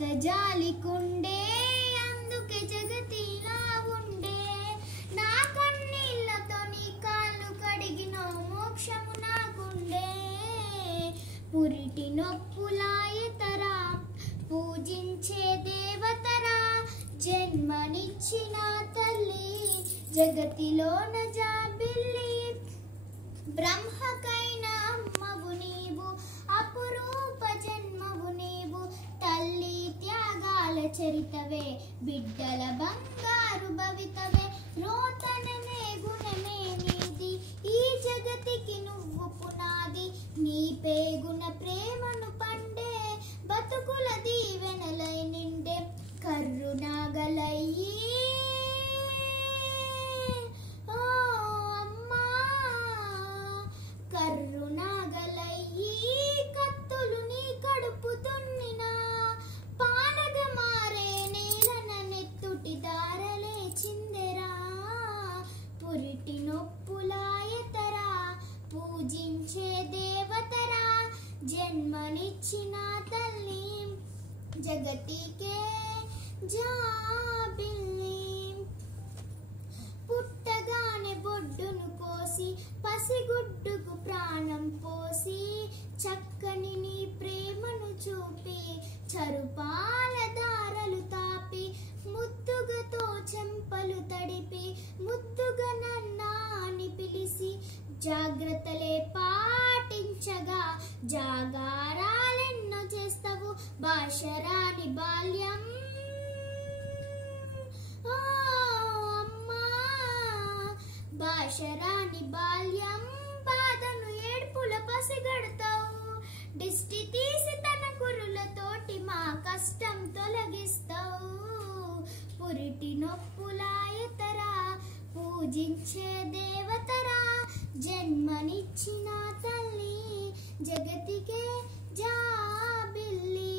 అంత జాలికుండే అందుకే జగతిలా ఉండే నా కన్నీళ్లతో నీ కాళ్ళు కడిగిన మోక్షము నాకుండే పురిటి నొప్పులాయతరా పూజించే దేవతరా జన్మనిచ్చిన తల్లి జగతిలోన జాబిల్లి బ్రహ్మకైన అమ్మవు నీవు అపురూప జన్మవు నీవు తల్లి త్యాగాల చరితవే బిడ్డల బంగారు భవితవే నూతనమే గుణమే నీది ఈ జగతికి నువ్వు పునాది నీ పేగున ప్రేమను పండే బతుకుల దీవెనలై నిండే కరుణాగలయ్యి కరుణాగలయ్యి కత్తులు నీ కడుపు తున్నినా పాలగ మారే నేలన నెత్తుటి దారలే చిందెరా పురిటి నొప్పులాయతరా పూజించే దేవతరా జన్మనిచ్చిన తల్లి జగతికే జాబిల్లి పుట్టగానే బొడ్డును కోసి పసిగుడ్డుకు ప్రాణం పోసి చక్కని నీ ప్రేమను చూపి చరుపాల దారలు తాపి ముద్దుగతో చెంపలు తడిపి ముద్దుగా నన్నా అని పిలిచి జాగ్రత్తలే పాటించగా జాగారాలెన్నో చేస్తావు భాషరాని బాల్యం భాషరాని బాల్యం బాధను ఏడ్పుల పసిగడతావు దిష్టి తీసి తన కురులతోటి మా కష్టం తొలగిస్తావు పురిటి నొప్పులాయతరా పూజించే దేవతరా జన్మనిచ్చిన తల్లి జగతికే జాబిల్లి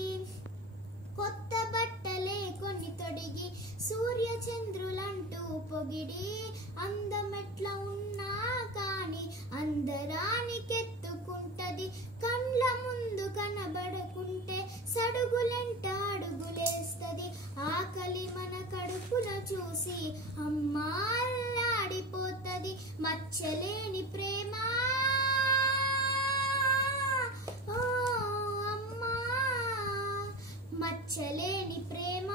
కొత్త బట్టలే కొన్ని తొడిగి సూర్య చంద్రులంటూ పొగిడి అందమెట్లా ఉన్నా కాని అందరానికెత్తుకుంటది కండ్ల ముందు కనబడకుంటే సడుగులెంట అడుగులేస్తది ఆకలి మన కడుపున చూసి అమ్మా అల్లాడిపోతది మచ్చలేని ప్రేమ మచ్చలేని ప్రేమ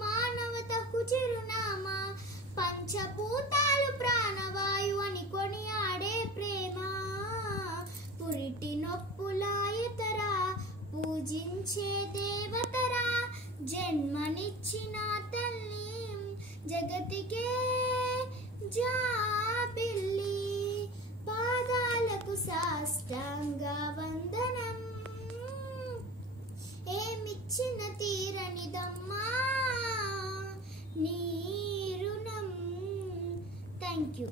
మానవతకు చిరునామా పంచభూతాలు ప్రాణవాయు అని కొనియాడే ప్రేమ పురిటి నొప్పులాయతరా పూజించే దేవతరా జన్మనిచ్చిన తల్లి జగతికే జాబిల్లి పాదాలకు సాష్టాంగ వందనం ఏమిచ్చిన తీరనిదమ్మా నీ రుణం థ్యాంక్ యూ